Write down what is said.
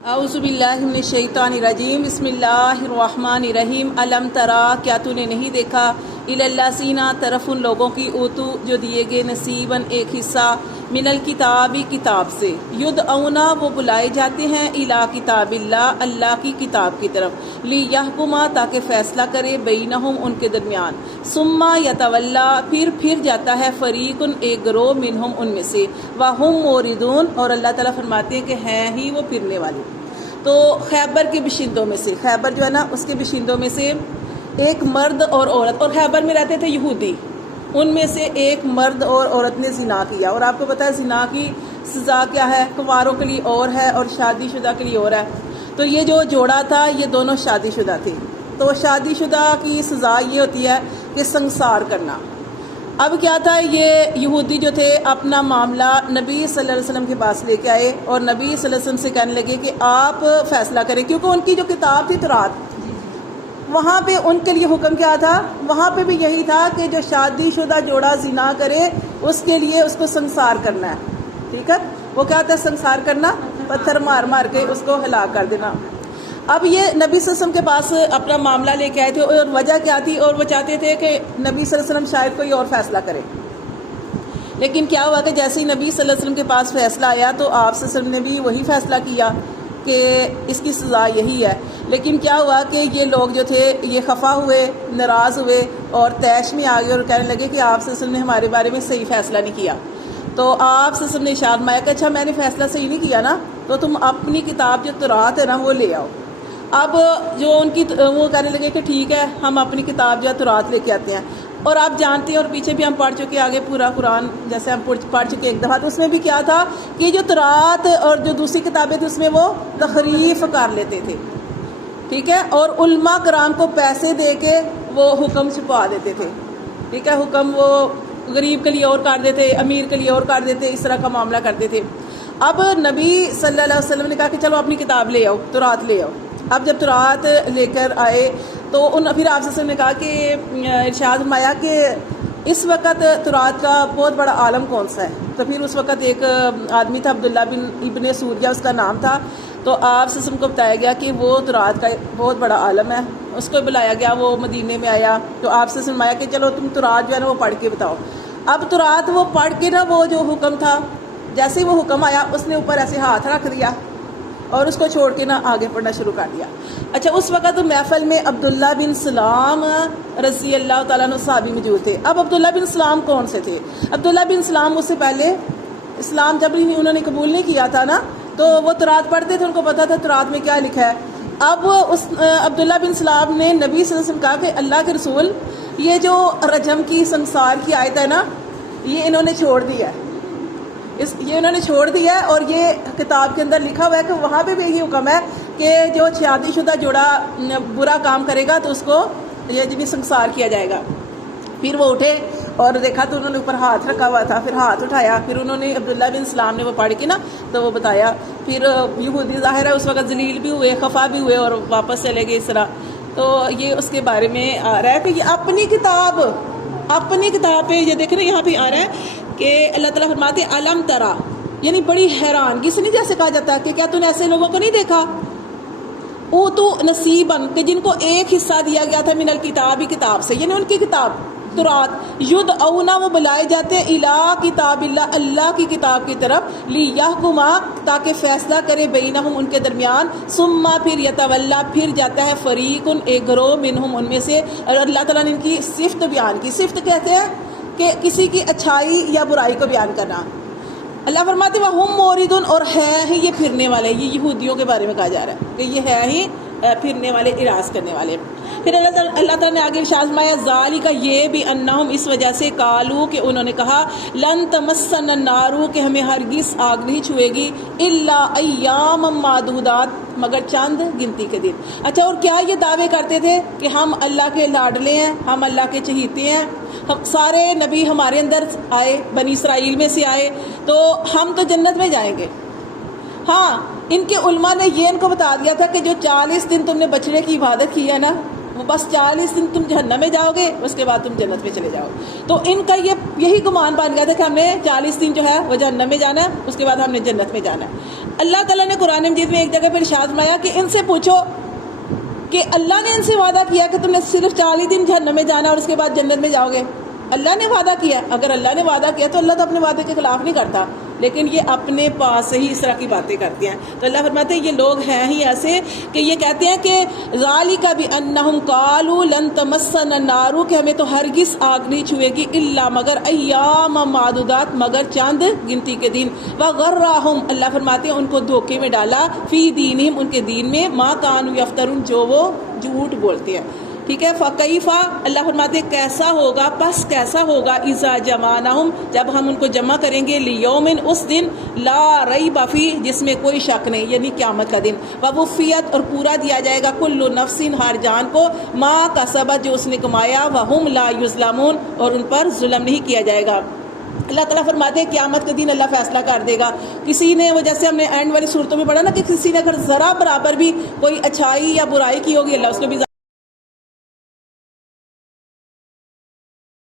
اعوذ باللہ من الشیطان الرجیم بسم اللہ الرحمن الرحیم الم ترا کیا تو نے نہیں دیکھا الالذین طرف ان لوگوں کی اوتو جو دیے گئے نصیباً ایک حصہ من الکتابی کتاب سے یدعونا وہ بلائے جاتے ہیں الی کتاب اللہ اللہ کی کتاب کی طرف لیحکما تاکہ فیصلہ کرے بینہم ان کے درمیان ثم یتولا پھر جاتا ہے فریقن ایک گروہ منہم ان میں سے وہم موردون اور اللہ تعالیٰ فرماتے ہیں کہ ہیں ہی وہ پھرنے والے۔ تو خیبر کے باشندوں میں سے، خیبر جو ہے نا اس کے باشندوں میں سے ایک مرد اور عورت، اور خیبر میں رہتے تھے یہودی، ان میں سے ایک مرد اور عورت نے زنا کیا، اور آپ کو پتہ ہے زنا کی سزا کیا ہے، کنواروں کے لیے اور ہے اور شادی شدہ کے لیے اور ہے۔ تو یہ جو جوڑا تھا یہ دونوں شادی شدہ تھے، تو شادی شدہ کی سزا یہ ہوتی ہے کہ سنسار کرنا۔ اب کیا تھا، یہ یہودی جو تھے اپنا معاملہ نبی صلی اللہ علیہ وسلم کے پاس لے کے آئے اور نبی صلی اللہ علیہ وسلم سے کہنے لگے کہ آپ فیصلہ کریں، کیونکہ ان کی جو کتاب تھی تورات، وہاں پہ ان کے لیے حکم کیا تھا، وہاں پہ بھی یہی تھا کہ جو شادی شدہ جوڑا زنا کرے اس کے لیے اس کو سنسار کرنا ہے، ٹھیک ہے، وہ کیا تھا سنسار کرنا، پتھر مار مار کے اس کو ہلاک کر دینا۔ اب یہ نبی صلی اللہ علیہ وسلم کے پاس اپنا معاملہ لے کے آئے تھے، اور وجہ کیا تھی، اور وہ چاہتے تھے کہ نبی صلی اللہ علیہ وسلم شاید کوئی اور فیصلہ کرے، لیکن کیا ہوا کہ جیسے ہی نبی صلی اللہ علیہ وسلم کے پاس فیصلہ آیا تو آپ صلی اللہ علیہ وسلم نے بھی وہی فیصلہ کیا کہ اس کی سزا یہی ہے۔ لیکن کیا ہوا کہ یہ لوگ جو تھے یہ خفا ہوئے، ناراض ہوئے اور طیش میں آ گئے اور کہنے لگے کہ آپ صلی اللہ علیہ وسلم نے ہمارے بارے میں صحیح فیصلہ نہیں کیا۔ تو آپ صلی اللہ علیہ وسلم نے ارشاد فرمایا کہ اچھا میں نے فیصلہ صحیح نہیں کیا نا، تو تم اپنی کتاب جو تورات ہے نا وہ لے آؤ۔ اب جو ان کی وہ کہنے لگے کہ ٹھیک ہے ہم اپنی کتاب جو ہے تورات لے کے آتے ہیں، اور آپ جانتے ہیں اور پیچھے بھی ہم پڑھ چکے، آگے پورا قرآن جیسے ہم پڑھ چکے ایک دفعہ، تو اس میں بھی کیا تھا کہ جو تورات اور جو دوسری کتابیں تھیں اس میں وہ تحریف کر لیتے تھے، ٹھیک ہے، اور علماء کرام کو پیسے دے کے وہ حکم چھپوا دیتے تھے، ٹھیک ہے، حکم وہ غریب کے لیے اور کر دیتے، امیر کے لیے اور کر دیتے، اس طرح کا معاملہ کرتے تھے۔ اب نبی صلی اللہ علیہ وسلم نے کہا کہ چلو اپنی کتاب لے آؤ، تورات لے آؤ۔ اب جب تورات لے کر آئے تو پھر آپ سے نے کہا کہ ارشاد فرمایا کہ اس وقت تورات کا بہت بڑا عالم کون سا ہے، تو پھر اس وقت ایک آدمی تھا عبداللہ بن ابن سوریہ اس کا نام تھا، تو آپ سے کو بتایا گیا کہ وہ تورات کا بہت بڑا عالم ہے، اس کو بلایا گیا، وہ مدینے میں آیا تو آپ سے فرمایا کہ چلو تم تورات جو ہے نا وہ پڑھ کے بتاؤ۔ اب تورات وہ پڑھ کے نا وہ جو حکم تھا، جیسے ہی وہ حکم آیا اس نے اوپر ایسے ہاتھ رکھ دیا اور اس کو چھوڑ کے نا آگے پڑھنا شروع کر دیا۔ اچھا، اس وقت محفل میں عبداللہ بن سلام رضی اللہ تعالیٰ عنہ صحابی موجود تھے۔ اب عبداللہ بن سلام کون سے تھے؟ عبداللہ بن سلام اس سے پہلے اسلام جب انہوں نے قبول نہیں کیا تھا نا، تو وہ تورات پڑھتے تھے، ان کو پتا تھا تورات میں کیا لکھا ہے۔ اب اس عبداللہ بن سلام نے نبی صلی اللہ علیہ وسلم کہا کہ اللہ کے رسول، یہ جو رجم کی سنسار کی آیت ہے نا یہ انہوں نے چھوڑ دیا ہے، یہ انہوں نے چھوڑ دیا ہے، اور یہ کتاب کے اندر لکھا ہوا ہے کہ وہاں پہ بھی یہی حکم ہے کہ جو شادی شدہ جوڑا برا کام کرے گا تو اس کو یہ سنسار کیا جائے گا۔ پھر وہ اٹھے اور دیکھا تو انہوں نے اوپر ہاتھ رکھا ہوا تھا، پھر ہاتھ اٹھایا، پھر انہوں نے عبداللہ بن سلام نے وہ پڑھ کے نا تو وہ بتایا، پھر یہودی ظاہر ہے اس وقت ذلیل بھی ہوئے، خفا بھی ہوئے اور واپس چلے گئے اس طرح۔ تو یہ اس کے بارے میں آ رہا ہے کہ یہ اپنی کتاب پہ یہ دیکھ رہے ہیں، یہاں پہ آ رہا ہے کہ اللہ تعالیٰ فرماتے علم ترا، یعنی بڑی حیرانگی سے نہیں جیسے کہا جاتا ہے کہ کیا تو نے ایسے لوگوں کو نہیں دیکھا، اوتو نصیباً کہ جن کو ایک حصہ دیا گیا تھا من الکتاب کتاب سے، یعنی ان کی کتاب تورات، یدعونا وہ بلائے جاتے ہیں الی کتاب اللہ اللہ کی کتاب کی طرف، لیحکما تاکہ فیصلہ کرے بینہم ان کے درمیان، ثم پھر یتولا پھر جاتا ہے فریقن ایک گروہ منہم ان میں سے، اور اللہ تعالیٰ نے ان کی صفت بیان کی۔ صفت کہتے ہیں کہ کسی کی اچھائی یا برائی کو بیان کرنا۔ اللہ فرماتے وہم موردون اور ہے ہی یہ پھرنے والے، یہ یہودیوں کے بارے میں کہا جا رہا ہے کہ یہ ہے ہی پھرنے والے، اراض کرنے والے۔ پھر اللہ تعالیٰ نے آگے ارشاد فرمایا ذالک یہ بھی انہم اس وجہ سے قالو کہ انہوں نے کہا لن تمسنا النار کہ ہمیں ہرگز آگ نہیں چھوئے گی الا ایام معدودات مگر چند گنتی کے دن۔ اچھا، اور کیا یہ دعوے کرتے تھے کہ ہم اللہ کے لاڈلے ہیں، ہم اللہ کے چہیتے ہیں، ہم سارے نبی ہمارے اندر آئے، بنی اسرائیل میں سے آئے، تو ہم تو جنت میں جائیں گے۔ ہاں، ان کے علماء نے یہ ان کو بتا دیا تھا کہ جو 40 دن تم نے بچڑے کی عبادت کی ہے نا، وہ بس 40 دن تم جہنم میں جاؤ گے، اس کے بعد تم جنت میں چلے جاؤ۔ تو ان کا یہی گمان بن گیا تھا کہ ہم نے 40 دن جو ہے وہ جہنم میں جانا ہے، اس کے بعد ہم نے جنت میں جانا ہے۔ اللہ تعالیٰ نے قرآن مجید میں ایک جگہ پہ ارشاد فرمایا کہ ان سے پوچھو کہ اللہ نے ان سے وعدہ کیا کہ تم نے صرف 40 دن جہنم میں جانا اور اس کے بعد جنت میں جاؤ گے. اللہ نے وعدہ کیا. اگر اللہ نے وعدہ کیا تو اللہ تو اپنے وعدے کے خلاف نہیں کرتا، لیکن یہ اپنے پاس سے ہی اس طرح کی باتیں کرتے ہیں. تو اللہ فرماتے ہیں یہ لوگ ہیں ہی ایسے کہ یہ کہتے ہیں کہ ذالک بانہم قالوا لن تمسنا النار، کہ ہمیں تو ہرگز آگ نہیں چھوئے گی، الا مگر ایام معدودات، مگر چند گنتی کے دن. وغرہم، اللہ فرماتے ہیں ان کو دھوکے میں ڈالا، فی دینہم، ان کے دین میں، ما کانوا یفترون، جو وہ جھوٹ بولتے ہیں. ٹھیک ہے. فکیفا، اللہ فرماتے کیسا ہوگا، پس کیسا ہوگا، اذا جمعناہم، جب ہم ان کو جمع کریں گے، لیومن، اس دن، لا ریب فیہ، جس میں کوئی شک نہیں، یعنی قیامت کا دن. ووفیت، اور پورا دیا جائے گا، کل نفس، ہر جان کو، ما کسبت، جو اس نے کمایا، وہم لا یظلمون، اور ان پر ظلم نہیں کیا جائے گا. اللہ تعالیٰ فرماتے ہیں قیامت کے دن اللہ فیصلہ کر دے گا. کسی نے، وہ جیسے ہم نے اینڈ والی صورتوں میں پڑھا نا کہ کسی نے اگر ذرا برابر بھی کوئی اچھائی یا برائی کی ہوگی، اللہ اس کو بھی